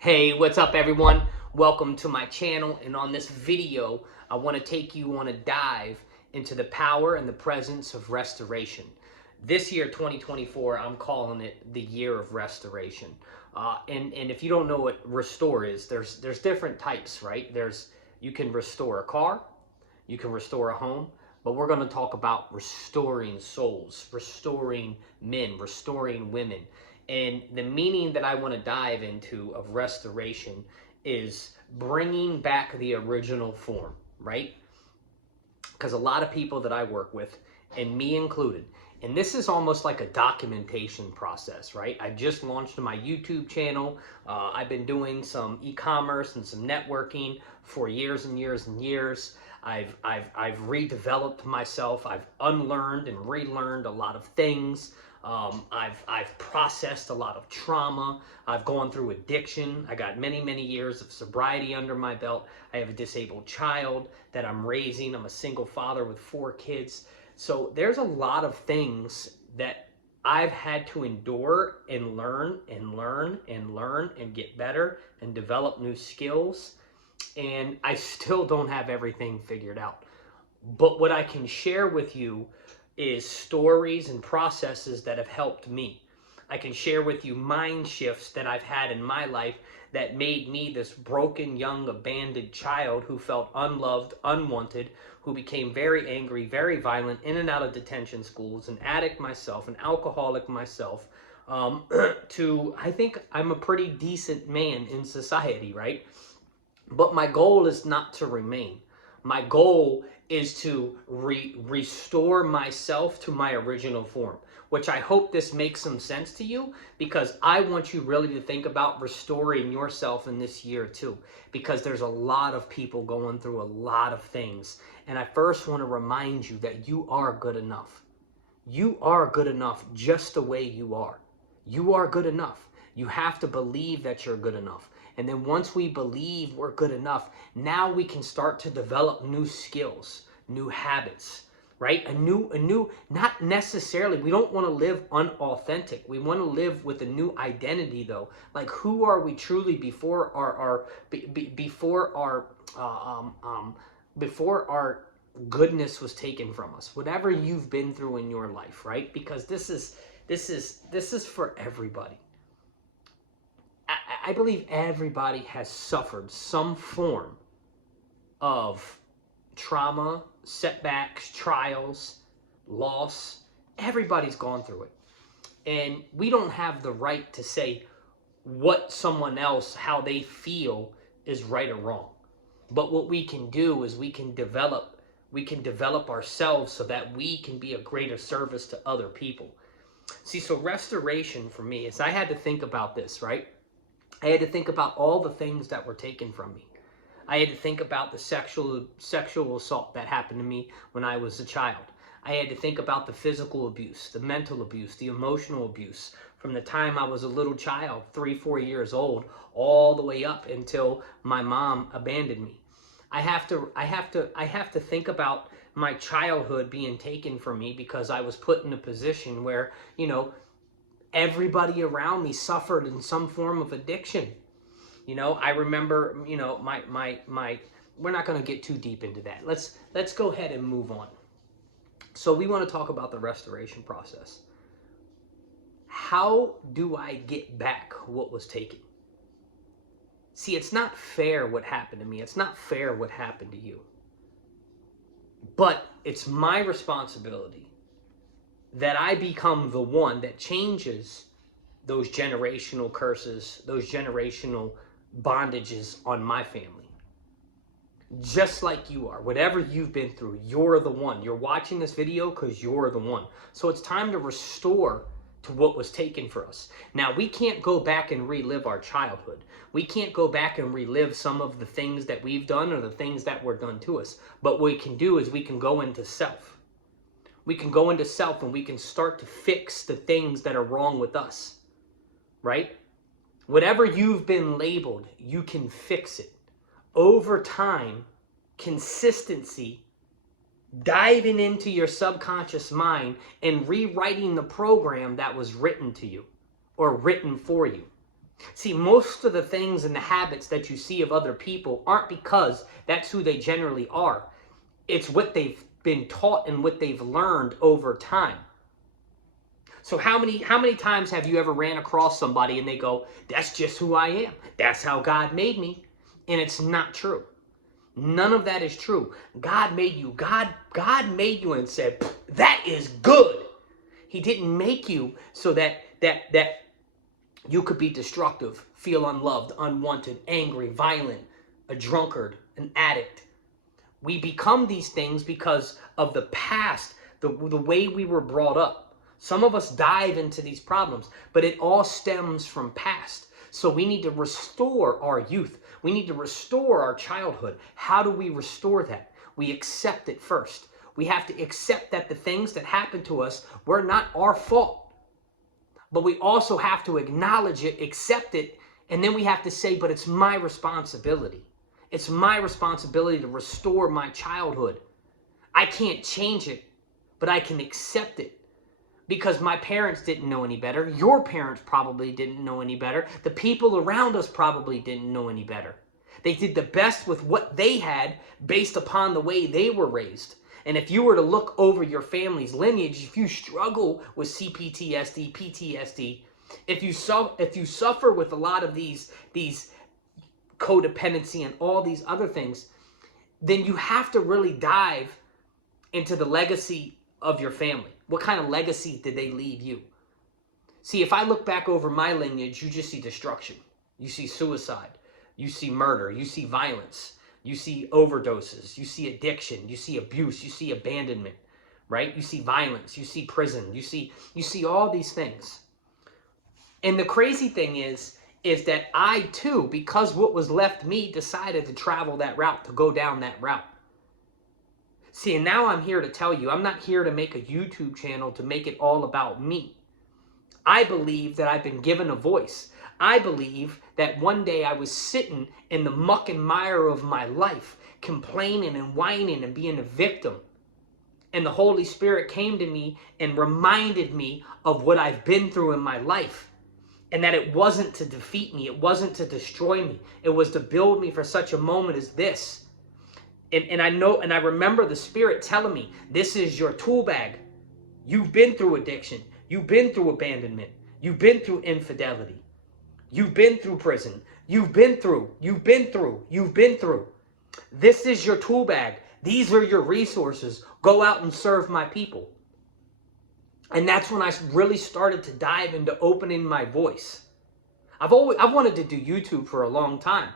Hey, what's up everyone? Welcome to my channel, and on this video, I want to take you on a dive into the power and the presence of restoration. This year, 2024, I'm calling it the year of restoration. And if you don't know what restore is, there's different types, right? You can restore a car, you can restore a home, but we're going to talk about restoring souls, restoring men, restoring women. And the meaning that I want to dive into of restoration is bringing back the original form, right? Because a lot of people that I work with, and me included, and this is almost like a documentation process, right? I just launched my YouTube channel. I've been doing some e-commerce and some networking for years and years and years. I've redeveloped myself. I've unlearned and relearned a lot of things. I've processed a lot of trauma. I've gone through addiction. I got many years of sobriety under my belt. I have a disabled child that I'm raising. I'm a single father with 4 kids. So there's a lot of things that I've had to endure and learn and learn and learn and get better and develop new skills. And I still don't have everything figured out. But what I can share with you is stories and processes that have helped me. I can share with you mind shifts that I've had in my life that made me this broken, young, abandoned child who felt unloved, unwanted, who became very angry, very violent, in and out of detention schools, an addict myself, an alcoholic myself, to I think I'm a pretty decent man in society, right? But my goal is not to remain. My goal is to restore myself to my original form, which I hope this makes some sense to you, because I want you really to think about restoring yourself in this year too, because there's a lot of people going through a lot of things. And I first want to remind you that you are good enough. You are good enough just the way you are. You are good enough. You have to believe that you're good enough. And then once we believe we're good enough, now we can start to develop new skills, new habits, right? Not necessarily, we don't want to live unauthentic. We want to live with a new identity though. Like, who are we truly before before our goodness was taken from us? Whatever you've been through in your life, right? Because this is for everybody. I believe everybody has suffered some form of trauma, setbacks, trials, loss. Everybody's gone through it. And we don't have the right to say what someone else, how they feel is right or wrong. But what we can do is we can develop ourselves so that we can be a greater service to other people. See, so restoration for me is, I had to think about this, right? I had to think about all the things that were taken from me. I had to think about the sexual assault that happened to me when I was a child. I had to think about the physical abuse, the mental abuse, the emotional abuse from the time I was a little child, 3-4 years old, all the way up until my mom abandoned me. I have to think about my childhood being taken from me because I was put in a position where, everybody around me suffered in some form of addiction. I remember, we're not going to get too deep into that. Let's go ahead and move on. So we want to talk about the restoration process. How do I get back what was taken? See, it's not fair what happened to me. It's not fair what happened to you. But it's my responsibility that I become the one that changes those generational curses, those generational bondages on my family. Just like you are. Whatever you've been through, you're the one. You're watching this video because you're the one. So it's time to restore to what was taken for us. Now, we can't go back and relive our childhood. We can't go back and relive some of the things that we've done or the things that were done to us. But what we can do is we can go into self. We can go into self and we can start to fix the things that are wrong with us, right? Whatever you've been labeled, you can fix it. Over time, consistency, diving into your subconscious mind and rewriting the program that was written to you or written for you. See, most of the things and the habits that you see of other people aren't because that's who they generally are. It's what they've been taught and what they've learned over time. So how many times have you ever ran across somebody and they go, "That's just who I am. That's how God made me." And it's not true. None of that is true. God made you. God made you and said, "That is good." He didn't make you so that you could be destructive, feel unloved, unwanted, angry, violent, a drunkard, an addict. We become these things because of the past, the way we were brought up. Some of us dive into these problems, but it all stems from past. So we need to restore our youth. We need to restore our childhood. How do we restore that? We accept it first. We have to accept that the things that happen to us were not our fault. But we also have to acknowledge it, accept it, and then we have to say, but it's my responsibility. It's my responsibility to restore my childhood. I can't change it, but I can accept it. Because my parents didn't know any better. Your parents probably didn't know any better. The people around us probably didn't know any better. They did the best with what they had based upon the way they were raised. And if you were to look over your family's lineage, if you struggle with CPTSD, PTSD, if you suffer with a lot of these codependency and all these other things, then you have to really dive into the legacy of your family. What kind of legacy did they leave you? See, if I look back over my lineage, you just see destruction. You see suicide. You see murder. You see violence. You see overdoses. You see addiction. You see abuse. You see abandonment, right? You see violence. You see prison. You see all these things. And the crazy thing is that I too, because what was left me, decided to travel that route, to go down that route. See, and now I'm here to tell you, I'm not here to make a YouTube channel to make it all about me. I believe that I've been given a voice. I believe that one day I was sitting in the muck and mire of my life, complaining and whining and being a victim. And the Holy Spirit came to me and reminded me of what I've been through in my life. And that it wasn't to defeat me. It wasn't to destroy me. It was to build me for such a moment as this. And I know, and I remember the Spirit telling me, this is your tool bag. You've been through addiction. You've been through abandonment. You've been through infidelity. You've been through prison. You've been through. This is your tool bag. These are your resources. Go out and serve my people. And that's when I really started to dive into opening my voice. I've wanted to do YouTube for a long time.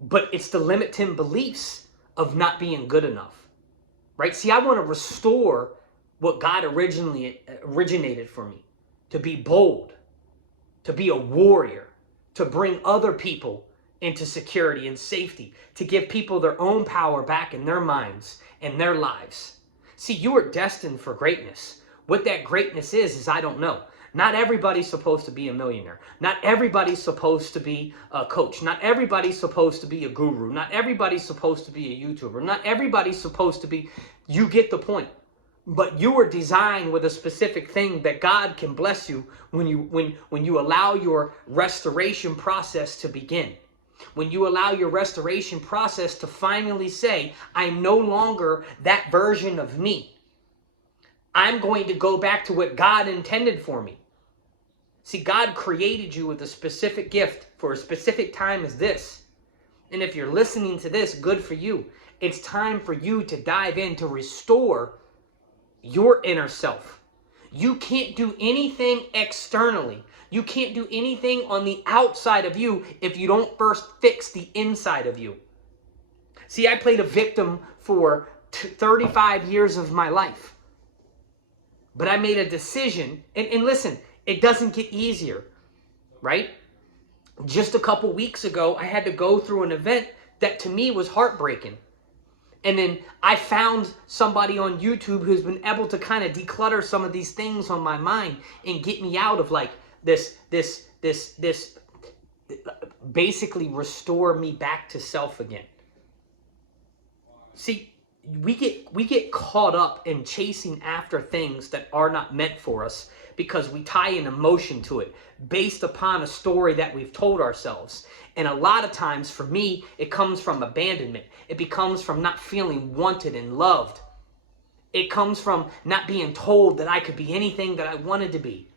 But it's the limiting beliefs of not being good enough, right? See, I want to restore what God originated for me, to be bold, to be a warrior, to bring other people into security and safety, to give people their own power back in their minds and their lives. See, you are destined for greatness. What that greatness is I don't know. Not everybody's supposed to be a millionaire. Not everybody's supposed to be a coach. Not everybody's supposed to be a guru. Not everybody's supposed to be a YouTuber. Not everybody's supposed to be, you get the point. But you were designed with a specific thing that God can bless you when you allow your restoration process to begin. When you allow your restoration process to finally say, I'm no longer that version of me. I'm going to go back to what God intended for me. See, God created you with a specific gift for a specific time as this. And if you're listening to this, good for you. It's time for you to dive in to restore your inner self. You can't do anything externally. You can't do anything on the outside of you if you don't first fix the inside of you. See, I played a victim for 35 years of my life. But I made a decision, and listen, it doesn't get easier, right? Just a couple weeks ago, I had to go through an event that to me was heartbreaking. And then I found somebody on YouTube who's been able to kind of declutter some of these things on my mind and get me out of like this basically restore me back to self again. See, we get caught up in chasing after things that are not meant for us because we tie an emotion to it based upon a story that we've told ourselves. And a lot of times, for me, it comes from abandonment. It becomes from not feeling wanted and loved. It comes from not being told that I could be anything that I wanted to be.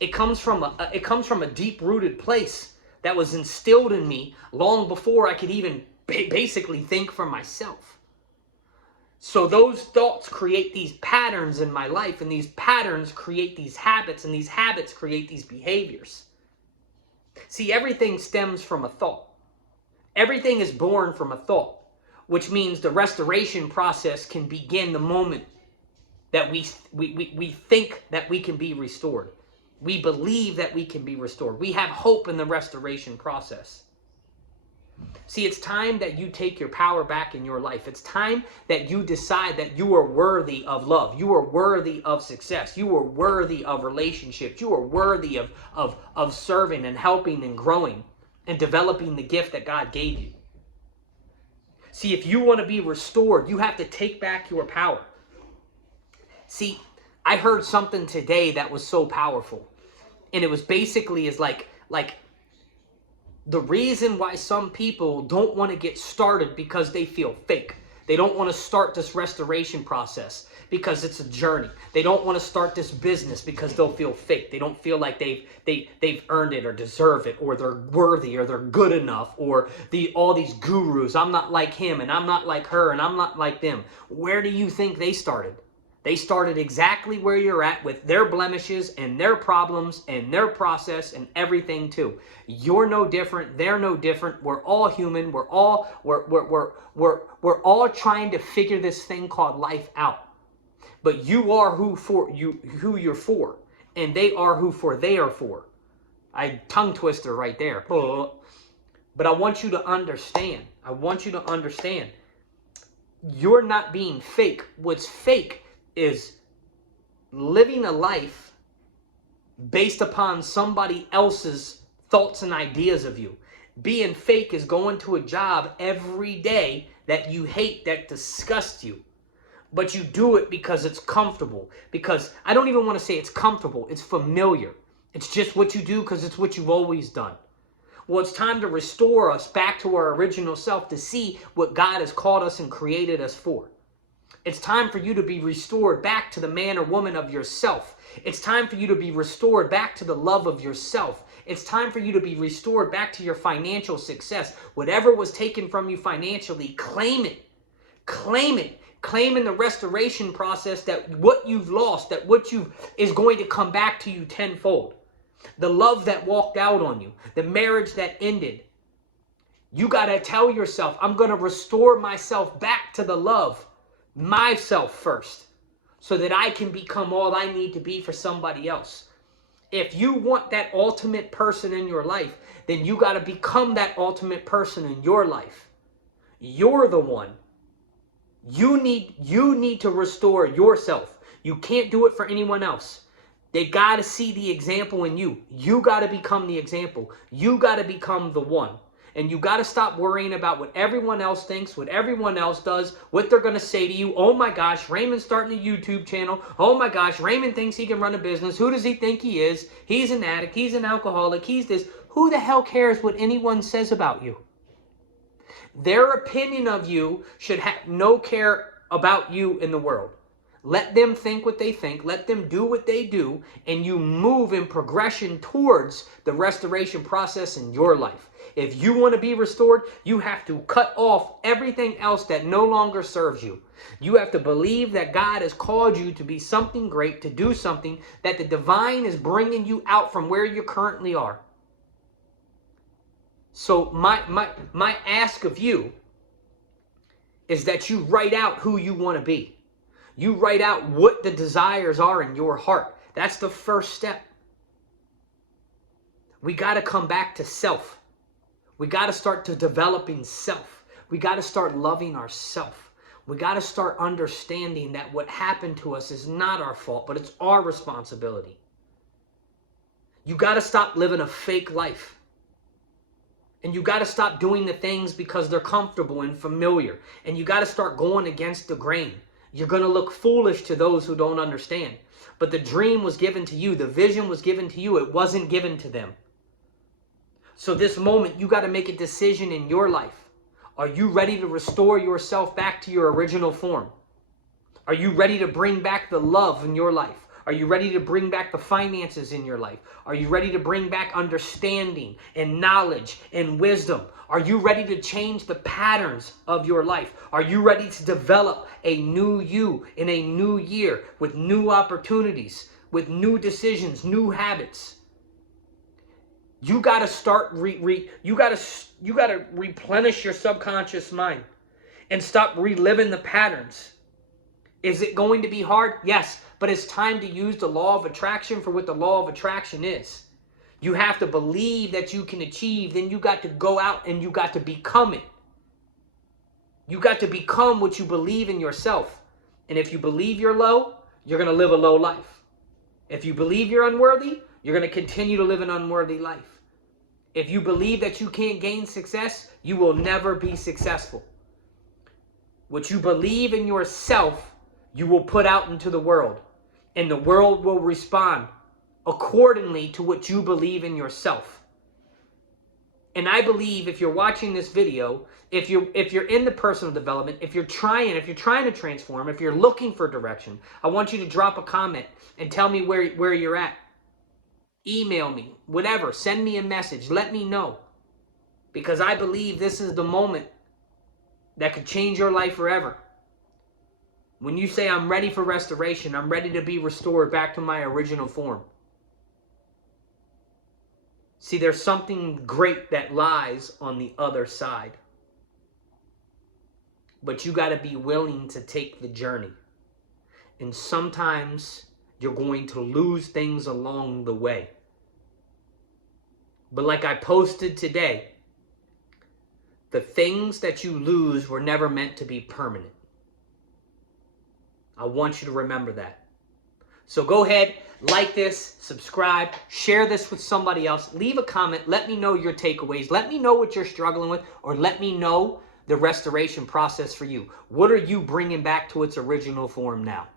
It comes from a deep-rooted place that was instilled in me long before I could even basically think for myself. So those thoughts create these patterns in my life, and these patterns create these habits, and these habits create these behaviors. See, everything stems from a thought. Everything is born from a thought, which means the restoration process can begin the moment that we think that we can be restored. We believe that we can be restored. We have hope in the restoration process. See, it's time that you take your power back in your life. It's time that you decide that you are worthy of love. You are worthy of success. You are worthy of relationships. You are worthy of serving and helping and growing and developing the gift that God gave you. See, if you want to be restored, you have to take back your power. See, I heard something today that was so powerful. And it was basically like the reason why some people don't want to get started because they feel fake. They don't want to start this restoration process because it's a journey. They don't want to start this business because they'll feel fake. They don't feel like they've earned it or deserve it, or they're worthy, or they're good enough, or all these gurus. I'm not like him, and I'm not like her, and I'm not like them. Where do you think they started? They started exactly where you're at, with their blemishes and their problems and their process and everything too. You're no different. They're no different. We're all human. We're all trying to figure this thing called life out. But you are who you're for, and they are who they are for. Tongue twister right there. But I want you to understand. I want you to understand. You're not being fake. What's fake is living a life based upon somebody else's thoughts and ideas of you. Being fake is going to a job every day that you hate, that disgusts you. But you do it because it's comfortable. Because I don't even want to say it's comfortable. It's familiar. It's just what you do because it's what you've always done. Well, it's time to restore us back to our original self, to see what God has called us and created us for. It's time for you to be restored back to the man or woman of yourself. It's time for you to be restored back to the love of yourself. It's time for you to be restored back to your financial success. Whatever was taken from you financially, claim it. Claim it. Claim in the restoration process that what you've lost, that what is going to come back to you tenfold. The love that walked out on you, the marriage that ended. You got to tell yourself, I'm going to restore myself back to the love. Myself first, so that I can become all I need to be for somebody else. If you want that ultimate person in your life, then you got to become that ultimate person in your life. You're the one. You need to restore yourself. You can't do it for anyone else. They got to see the example in you. You got to become the example. You got to become the one. And you got to stop worrying about what everyone else thinks, what everyone else does, what they're going to say to you. Oh my gosh, Raymond's starting a YouTube channel. Oh my gosh, Raymond thinks he can run a business. Who does he think he is? He's an addict. He's an alcoholic. He's this. Who the hell cares what anyone says about you? Their opinion of you should have no care about you in the world. Let them think what they think. Let them do what they do. And you move in progression towards the restoration process in your life. If you want to be restored, you have to cut off everything else that no longer serves you. You have to believe that God has called you to be something great, to do something, that the divine is bringing you out from where you currently are. So my ask of you is that you write out who you want to be. You write out what the desires are in your heart. That's the first step. We got to come back to self. We got to start to developing self. We got to start loving ourselves. We got to start understanding that what happened to us is not our fault, but it's our responsibility. You got to stop living a fake life. And you got to stop doing the things because they're comfortable and familiar. And you got to start going against the grain. You're going to look foolish to those who don't understand. But the dream was given to you. The vision was given to you. It wasn't given to them. So this moment, you got to make a decision in your life. Are you ready to restore yourself back to your original form? Are you ready to bring back the love in your life? Are you ready to bring back the finances in your life? Are you ready to bring back understanding and knowledge and wisdom? Are you ready to change the patterns of your life? Are you ready to develop a new you in a new year with new opportunities, with new decisions, new habits? You got to start you got to replenish your subconscious mind and stop reliving the patterns. Is it going to be hard? Yes, but it's time to use the law of attraction for what the law of attraction is. You have to believe that you can achieve, then you got to go out and you got to become it. You got to become what you believe in yourself. And if you believe you're low, you're going to live a low life. If you believe you're unworthy, you're going to continue to live an unworthy life. If you believe that you can't gain success, you will never be successful. What you believe in yourself, you will put out into the world, and the world will respond accordingly to what you believe in yourself. And I believe if you're watching this video, if you're in the personal development, if you're trying to transform, if you're looking for direction, I want you to drop a comment and tell me where you're at. Email me, whatever, send me a message, let me know. Because I believe this is the moment that could change your life forever. When you say, I'm ready for restoration, I'm ready to be restored back to my original form. See, there's something great that lies on the other side. But you got to be willing to take the journey. And sometimes you're going to lose things along the way. But like I posted today, the things that you lose were never meant to be permanent. I want you to remember that. So go ahead, like this, subscribe, share this with somebody else, leave a comment, let me know your takeaways, let me know what you're struggling with, or let me know the restoration process for you. What are you bringing back to its original form now?